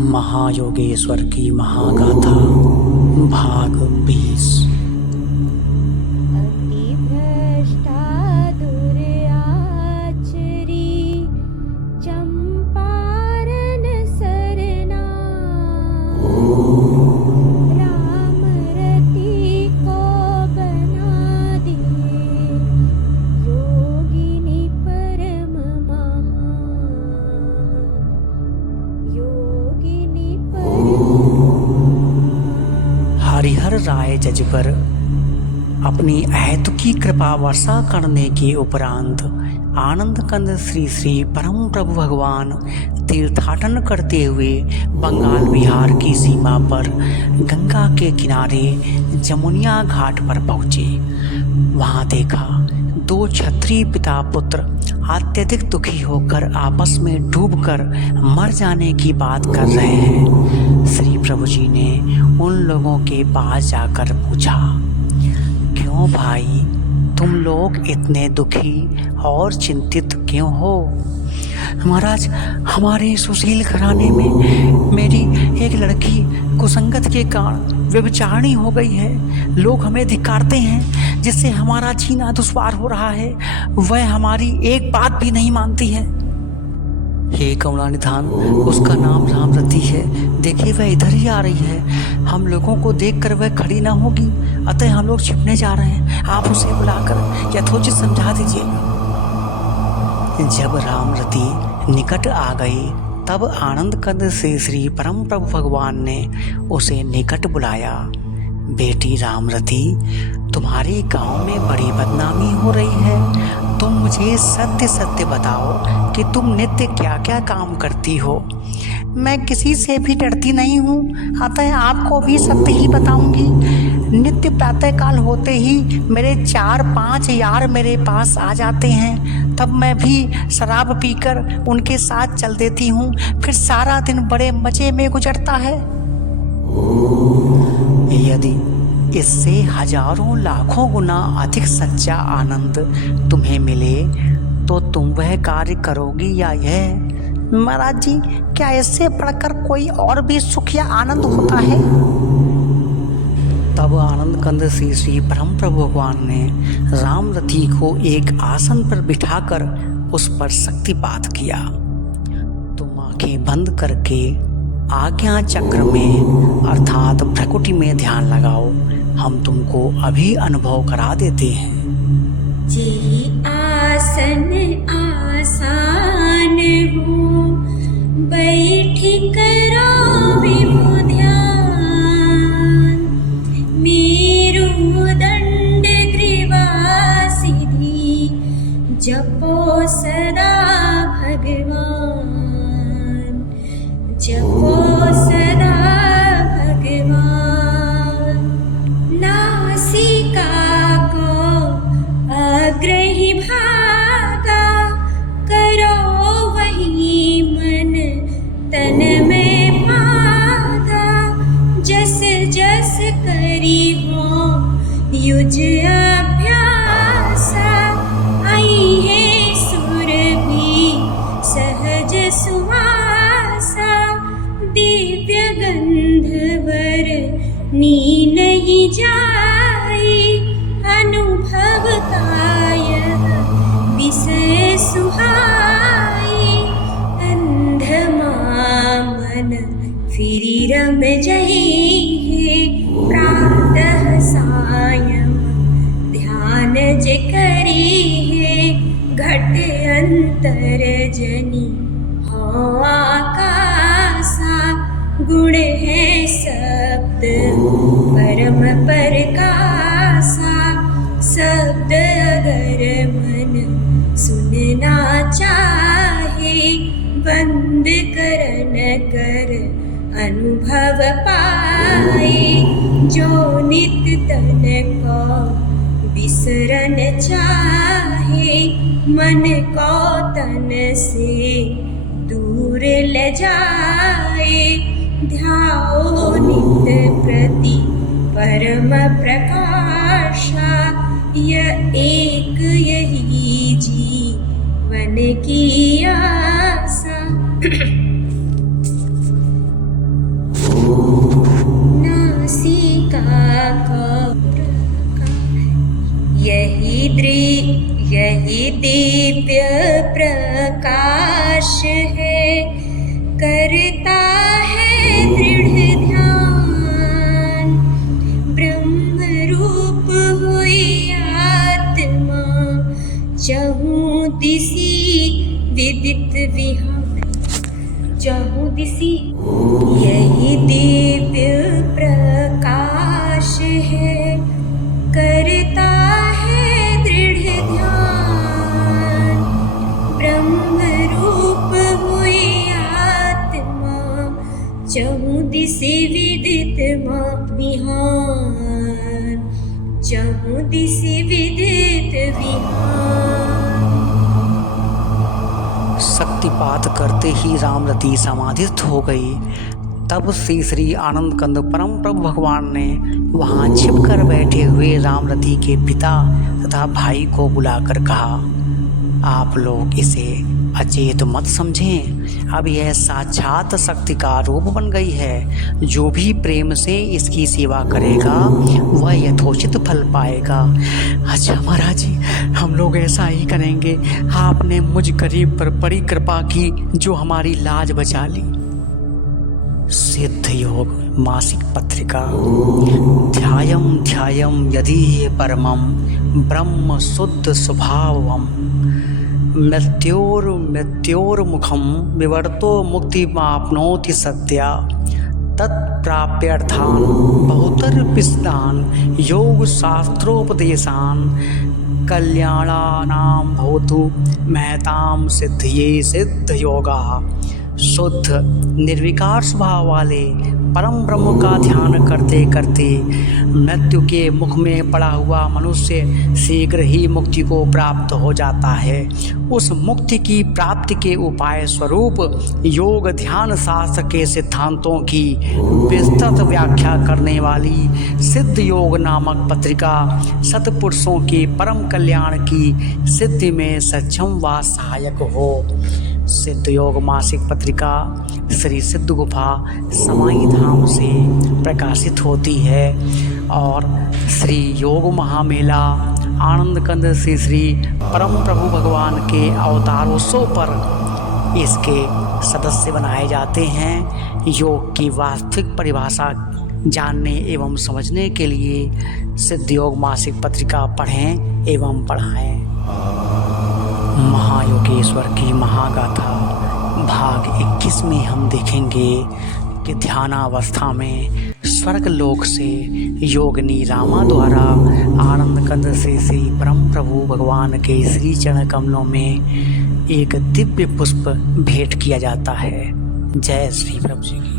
महायोगेश्वर की महागाथा भाग 20। अतिभ्रष्टा दुराचरी चंपारण सरना राम रति को बना दिए योगिनी परम महान योगिनी हरिहर राय जज पर अपनी अहेतुकी कृपा वर्षा करने के उपरांत आनंद कंद श्री श्री परम प्रभु भगवान तीर्थाटन करते हुए बंगाल बिहार की सीमा पर गंगा के किनारे जमुनिया घाट पर पहुँचे। वहाँ देखा दो क्षत्रिय पिता पुत्र अत्यधिक दुखी होकर आपस में डूबकर मर जाने की बात कर रहे हैं। श्री प्रभु जी ने उन लोगों के पास जाकर पूछा, क्यों भाई तुम लोग इतने दुखी और चिंतित क्यों हो? महाराज, हमारे सुशील घराने में मेरी एक लड़की कुसंगत के कारण व्यभिचारिणी हो गई है। लोग हमें धिक्कारते हैं, जिससे हमारा जीना दुश्वार हो रहा है। वह हमारी एक बात भी नहीं मानती है। हे करुणानिधान, उसका नाम रामरति है। देखिए वह इधर ही आ रही है। हम लोगों को देखकर वह खड़ी ना होगी, अतः हम लोग छिपने जा रहे हैं। आप उसे बुलाकर यथोचित समझा दीजिए। जब रामरति निकट आ गई तब आनंद कंद से श्री परम प्रभु भगवान ने उसे निकट बुलाया। बेटी रामरति, तुम्हारे गांव में बड़ी बदनामी हो रही है। तुम मुझे सत्य सत्य बताओ कि तुम नित्य क्या क्या काम करती हो। मैं किसी से भी डरती नहीं हूँ, अतः आपको भी सत्य ही बताऊंगी। नित्य प्रातःकाल होते ही मेरे 4-5 यार मेरे पास आ जाते हैं, तब मैं भी शराब पीकर उनके साथ चल देती हूँ। फिर सारा दिन बड़े मज़े में गुजरता है। यदि इससे हजारों लाखों गुना अधिक सच्चा आनंद तुम्हें मिले तो तुम वह कार्य करोगी या यह? महाराज जी, क्या इससे बढ़कर कोई और भी सुख या आनंद होता है? तब आनंद कंद श्री श्री परम प्रभु भगवान ने रामरति को एक आसन पर बिठाकर उस पर शक्तिपात किया। तुम आंखें बंद करके आज्ञा चक्र में अर्थात भ्रकुटी में ध्यान लगाओ। हम तुमको अभी अनुभव करा देते हैं। जेहि आसन आसान हो बैठी करो विभु ध्यान। मेरु दंड ग्रीवा सिद्धि जपो सदा भगवान। जपो सदा भगवान। नासिका को अग्रही भागा करो वही मन तन में पागा। जस जस करी हो युज अभ्यासा। आई है सुर भी सहज सुहासा। दिव्य गंधवर नी नहीं जाई। अनुभव काय विषय सुहाई। अंधमा मन फिरी रम जही है। प्रातः सायं ध्यान जे करी है। घट अंतर जनी हो आकाशा। गुण है शब्द परम प्रकाशा। शब्द अगर मन सुनना चाहे बंद करन कर अनुभव पाए। जो नित्य तन को विसरन चाहे मन को तन से दूर ले जाए। ध्याओ नित्य प्रति परम प्रकाशा। यह एक यही जीवन की आशा। यही दिव्य प्रकाश है, करता है दृढ़ ध्यान। ब्रह्म रूप हुई आत्मा, चहूँ दिसी विदित विहान। चहूँ दिसी यही दिव्य प्रकाश है, करता है दृढ़ ध्यान। ब्रह्म रूप हुई आत्मा, चहूँ दिसी विदित विहान। चहूँ दिसी विदित विहान। शक्तिपात करते ही रामरती समाधिस्थ हो गई। तब श्री श्री आनंद कंद परम प्रभु भगवान ने वहाँ छिपकर बैठे हुए रामरती के पिता तथा भाई को बुलाकर कहा, आप लोग इसे अचेत मत समझें, अब यह साक्षात शक्ति का रूप बन गई है। जो भी प्रेम से इसकी सेवा करेगा वह यथोचित फल पाएगा। अच्छा महाराज जी, हम लोग ऐसा ही करेंगे। आपने मुझ गरीब पर बड़ी कृपा की जो हमारी लाज बचा ली। सिद्ध योग मासिक पत्रिका। ध्यायं ध्यायं यदि परमं ब्रह्म शुद्ध स्वभावम्, मृत्योर्मुखम विवर्तो मुक्तिमाप्नोति सत्या। तत्प्राप्यर्थान बहुतरपिस्तान योग शास्त्रोपदेशान, कल्याणानां भवतु महतां सिद्धिये सिद्ध योगा। शुद्ध निर्विकार स्वभाव वाले परम ब्रह्म का ध्यान करते करते मृत्यु के मुख में पड़ा हुआ मनुष्य शीघ्र ही मुक्ति को प्राप्त हो जाता है। उस मुक्ति की प्राप्ति के उपाय स्वरूप योग ध्यान शास्त्र के सिद्धांतों की विस्तृत व्याख्या करने वाली सिद्ध योग नामक पत्रिका सत्पुरुषों के परम कल्याण की सिद्धि में सक्षम व सहायक हो। सिद्ध योग मासिक पत्रिका श्री सिद्ध गुफा समाई धाम से प्रकाशित होती है और श्री योग महामेला आनंद कंद श्री श्री परम प्रभु भगवान के अवतारोत्सव पर इसके सदस्य बनाए जाते हैं। योग की वास्तविक परिभाषा जानने एवं समझने के लिए सिद्ध योग मासिक पत्रिका पढ़ें एवं पढ़ाएं। महायोगेश्वर की महागाथा भाग 21 में हम देखेंगे कि ध्यानावस्था में स्वर्ग लोक से योगिनी रामा द्वारा आनंद कंद से श्री परम प्रभु भगवान के श्री चरण कमलों में एक दिव्य पुष्प भेंट किया जाता है। जय श्री प्रभु जी की।